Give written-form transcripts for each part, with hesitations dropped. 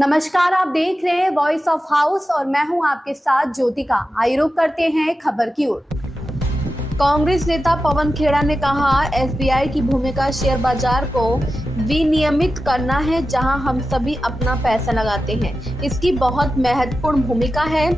नमस्कार, आप देख रहे हैं वॉइस ऑफ हाउस और मैं हूं आपके साथ ज्योतिका। आइए रुक करते हैं खबर की ओर। कांग्रेस नेता पवन खेड़ा ने कहा, एसबीआई की भूमिका शेयर बाजार को विनियमित करना है, जहां हम सभी अपना पैसा लगाते हैं। इसकी बहुत महत्वपूर्ण भूमिका है।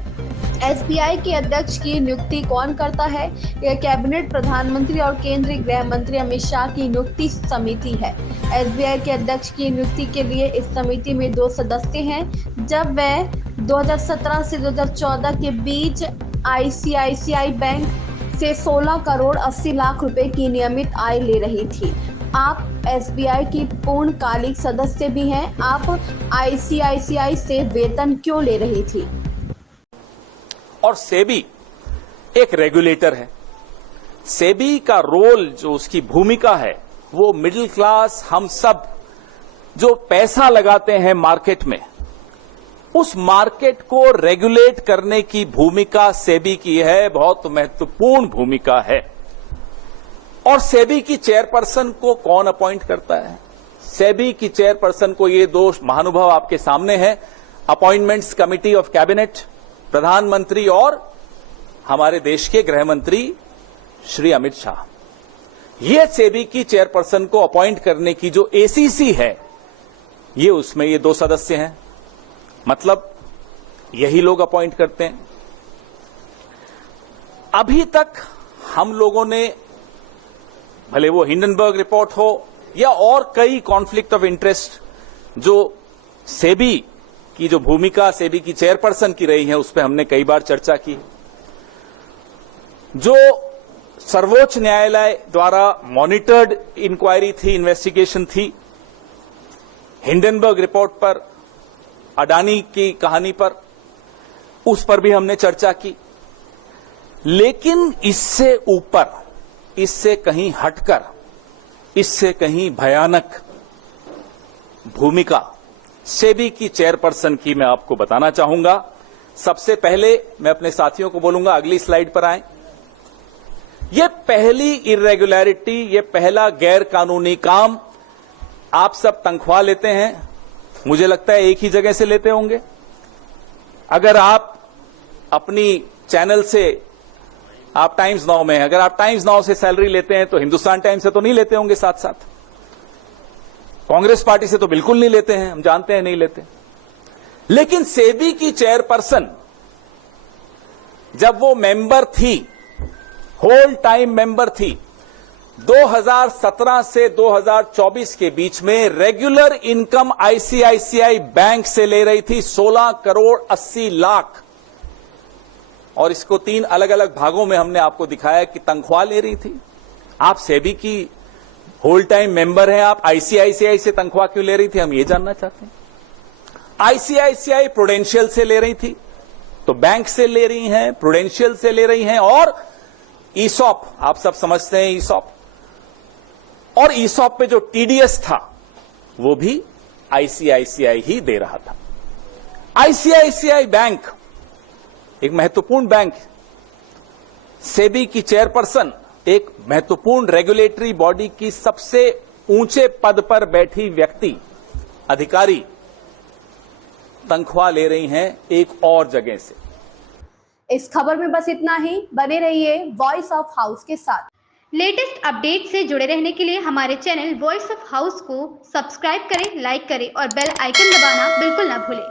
एसबीआई के अध्यक्ष की नियुक्ति कौन करता है? यह कैबिनेट, प्रधानमंत्री और केंद्रीय गृह मंत्री अमित शाह की नियुक्ति समिति है। एसबीआई के अध्यक्ष की नियुक्ति के लिए इस समिति में 2 सदस्य हैं। जब वह 2017 से 2014 के बीच आईसीआईसीआई बैंक से 16 करोड़ 80 लाख रुपए की नियमित आय ले रही थी। आप एसबीआई की पूर्णकालिक सदस्य भी हैं। आप आईसीआईसीआई से वेतन क्यों ले रही थी? और सेबी एक रेगुलेटर है। सेबी का रोल, जो उसकी भूमिका है, वो मिडिल क्लास, हम सब जो पैसा लगाते हैं मार्केट में, उस मार्केट को रेगुलेट करने की भूमिका सेबी की है। बहुत महत्वपूर्ण भूमिका है। और सेबी की चेयरपर्सन को कौन अपॉइंट करता है? सेबी की चेयरपर्सन को ये 2 महानुभाव आपके सामने हैं। अपॉइंटमेंट्स कमिटी ऑफ कैबिनेट, प्रधानमंत्री और हमारे देश के गृह मंत्री श्री अमित शाह। ये सेबी की चेयरपर्सन को अपॉइंट करने की जो एसीसी है, ये उसमें ये 2 सदस्य हैं। मतलब यही लोग अपॉइंट करते हैं। अभी तक हम लोगों ने, भले वो हिंडनबर्ग रिपोर्ट हो या और कई कॉन्फ्लिक्ट ऑफ इंटरेस्ट जो सेबी की जो भूमिका सेबी की चेयरपर्सन की रही है, उस पर हमने कई बार चर्चा की। जो सर्वोच्च न्यायालय द्वारा मॉनिटर्ड इंक्वायरी थी, इन्वेस्टिगेशन थी, हिंडनबर्ग रिपोर्ट पर, अडानी की कहानी पर, उस पर भी हमने चर्चा की। लेकिन इससे ऊपर, इससे कहीं हटकर, इससे कहीं भयानक भूमिका सेबी की चेयरपर्सन की मैं आपको बताना चाहूंगा। सबसे पहले मैं अपने साथियों को बोलूंगा, अगली स्लाइड पर आएं। यह पहली इरेगुलरिटी, यह पहला गैर कानूनी काम। आप सब तनख्वाह लेते हैं, मुझे लगता है एक ही जगह से लेते होंगे। अगर आप अपनी चैनल से, आप टाइम्स नाउ में हैं, अगर आप टाइम्स नाउ से सैलरी लेते हैं तो हिंदुस्तान टाइम्स से तो नहीं लेते होंगे साथ साथ। कांग्रेस पार्टी से तो बिल्कुल नहीं लेते हैं, हम जानते हैं नहीं लेते। लेकिन सेबी की चेयरपर्सन जब वो मेंबर थी, होल टाइम मेंबर थी, 2017 से 2024 के बीच में रेगुलर इनकम आईसीआईसीआई बैंक से ले रही थी 16 करोड़ 80 लाख। और इसको 3 अलग अलग भागों में हमने आपको दिखाया कि तनख्वाह ले रही थी। आप सेबी की होल टाइम मेंबर हैं, आप आईसीआईसीआई से तनख्वाह क्यों ले रही थी, हम ये जानना चाहते हैं। आईसीआईसीआई प्रूडेंशियल से ले रही थी, तो बैंक से ले रही हैं, प्रूडेंशियल से ले रही हैं, और ईसॉप, आप सब समझते हैं ईसॉप, और ईसॉप पे जो टीडीएस था वो भी आईसीआईसीआई ही दे रहा था। आईसीआईसीआई बैंक एक महत्वपूर्ण बैंक, सेबी की चेयरपर्सन एक महत्वपूर्ण रेगुलेटरी बॉडी की सबसे ऊंचे पद पर बैठी व्यक्ति, अधिकारी, तनख्वाह ले रही हैं एक और जगह से। इस खबर में बस इतना ही। बने रहिए वॉइस ऑफ हाउस के साथ। लेटेस्ट अपडेट से जुड़े रहने के लिए हमारे चैनल वॉइस ऑफ हाउस को सब्सक्राइब करें, लाइक करें और बेल आइकन दबाना बिल्कुल ना भूलें।